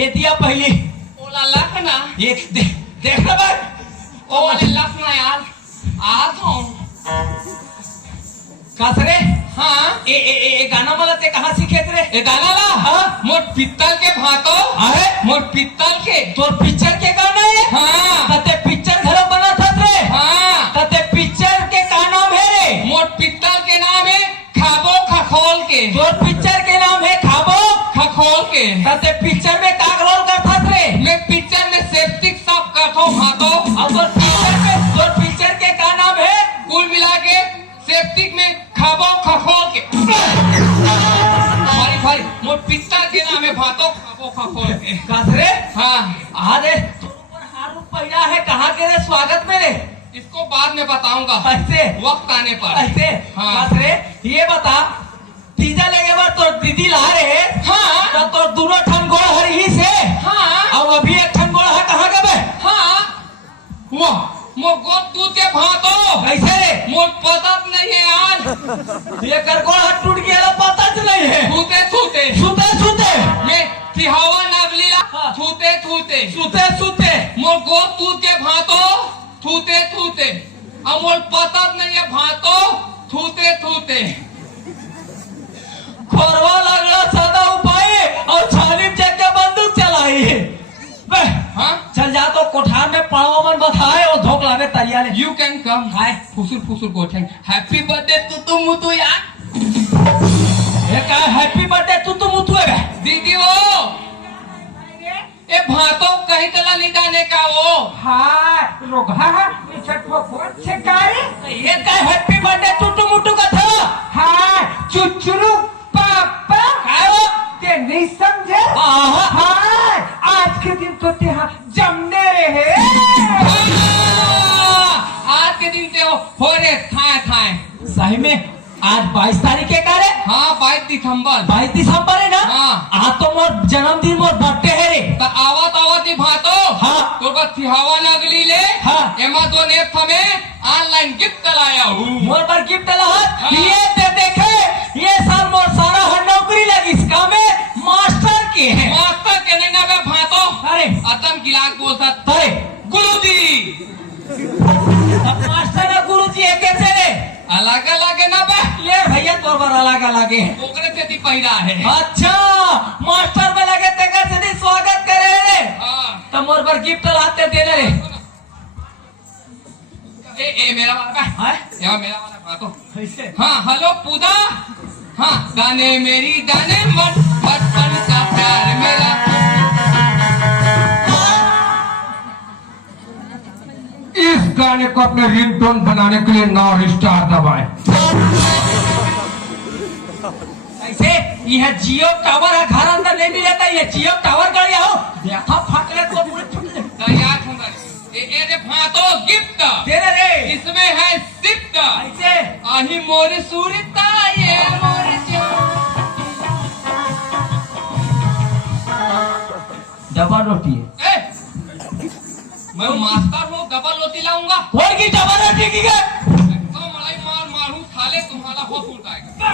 दे दिया पहले। ओला लख ना ये देख रहा भाई, ओ वाले लख ना यार आज हूँ कसरे। हाँ ए गाना मला ते कहाँ सीखे रे? ए गाना ला हाँ मोट पित्तल के भातो अरे मोट पित्तल के तोर पिक्चर के गाना है। हाँ कते पिक्चर घरो बना था रे। हाँ कते पिक्चर के का नाम है रे? मोट पित्तल के नाम है खाबो खखोल के। तोर पिक्चर के नाम है खाबो खखोल के। कते पिक्चर में का रोल करता रे? मैं पिक्चर में सेप्टिक साफ करता हूँ भातो। और तोर पिक्चर के का नाम है? कुल मिला के सेप्टिक में खाबो खखोल के। भारी भारी मोट पित्तल के नाम है भातो खाबो खखोल के। कसरे हाँ अरे तोर ऊपर हाथ पहला है, कहाँ के रे स्वागत में रे? इसको बाद में बताऊंगा ऐसे वक्त आने पर। ऐसे हाँ। कसरे ये बता, तीजा लेके बाद तोर दीदी ला रहे। हाँ तो तोर दोनों ठन गोड़ हरी से। हाँ और अभी एक ठन गोड़ है कहाँ का बे? हाँ वाह मोर गोद दूध के भातो कैसे रे? मोर पता नहीं है आज। ये कर गोड़ हाथ टूट गया, पता च नहीं है। छूते छूते सुते सुते मैं तिहावा नगली ला हाँ। छूते छूते सुते सुते मोर गोद दूध के भातो छूते छूते अब मोर पता नहीं है भातो छूते छूते। खोरवा लगला सादा उपाय और छालीम चेक के बंदूक चलाई। बे हाँ चल जा तो कोठार में पड़ाव मन बताए और धोख लावे तरिया ले। यू कैन कम हाय फुसुर फुसुर गोठेंग हैप्पी बर्थडे तू मुतु यार। ये का हैप्पी बर्थडे तू मुतु है बे? दीदी वो ए भातो कहीं चला नहीं जाने का वो। हाय रोगा छठवा कोट से काय ये का हैप्पी बर्थडे तू मुतु का था। हाय चुचुरु पापा काय वो ते नहीं समझे? हाय आज के दिन तो ते जमने रहे। आज के दिन से हो रे थाए थाए। सही में आज 22 तारीख के का रे? हाँ 22 दिसंबर 22 दिसंबर है ना? हाँ। आज तो मोर जन्मदिन मोर बर्थडे है रे। तो आवत आवत ही भातो हाँ। तो बस तिहावा नगली ले हाँ। अमेज़न ऐप हमें ऑनलाइन गिफ्ट लाया हूँ। मोर पर गिफ्ट लहत हाँ। ये ते देखे ये साल मोर सारा हर नौकरी लगी इसका में मास्टर के है। मास्टर के नहीं ना बे भातो अरे अतम गिलास बोलता अरे गुरुजी अब मास्टर और गुरुजी एक कैसे रे? अलग अलग है ना बे। ले भैया तोर पर अलग अलग है। ओकरे से ती पहिरा है। अच्छा मास्टर में लगे ते कैसे दी स्वागत करे रे? हाँ तो मोर पर गिफ्ट लाते देने रे। ए मेरा वाला बे हाय यहाँ मेरा वाला भातो। कैसे? हाँ हेलो पूजा। हाँ गाने मेरी गाने मन बचपन का प्यार मेरा। इस गाने को अपने रिंगटोन बनाने के लिए 9 स्टार दबाएं। ऐसे यह जियो टावर है, घर अंदर नहीं भी रहता। ये जियो टावर गड़िया हो देखा फट ले तो पूरे फट ले। तैयार हूँ ए रे भातो गिफ्ट तेरे रे इसमें है सिफ्ट ऐसे आही मोर सूरता ये मोर डबल रोटी है। ए मैं मास्टर हूँ डबल रोटी लाऊंगा। और की डबल रोटी की है? तो मलाई मार मारू खा ले तुम्हारा होश उठाएगा।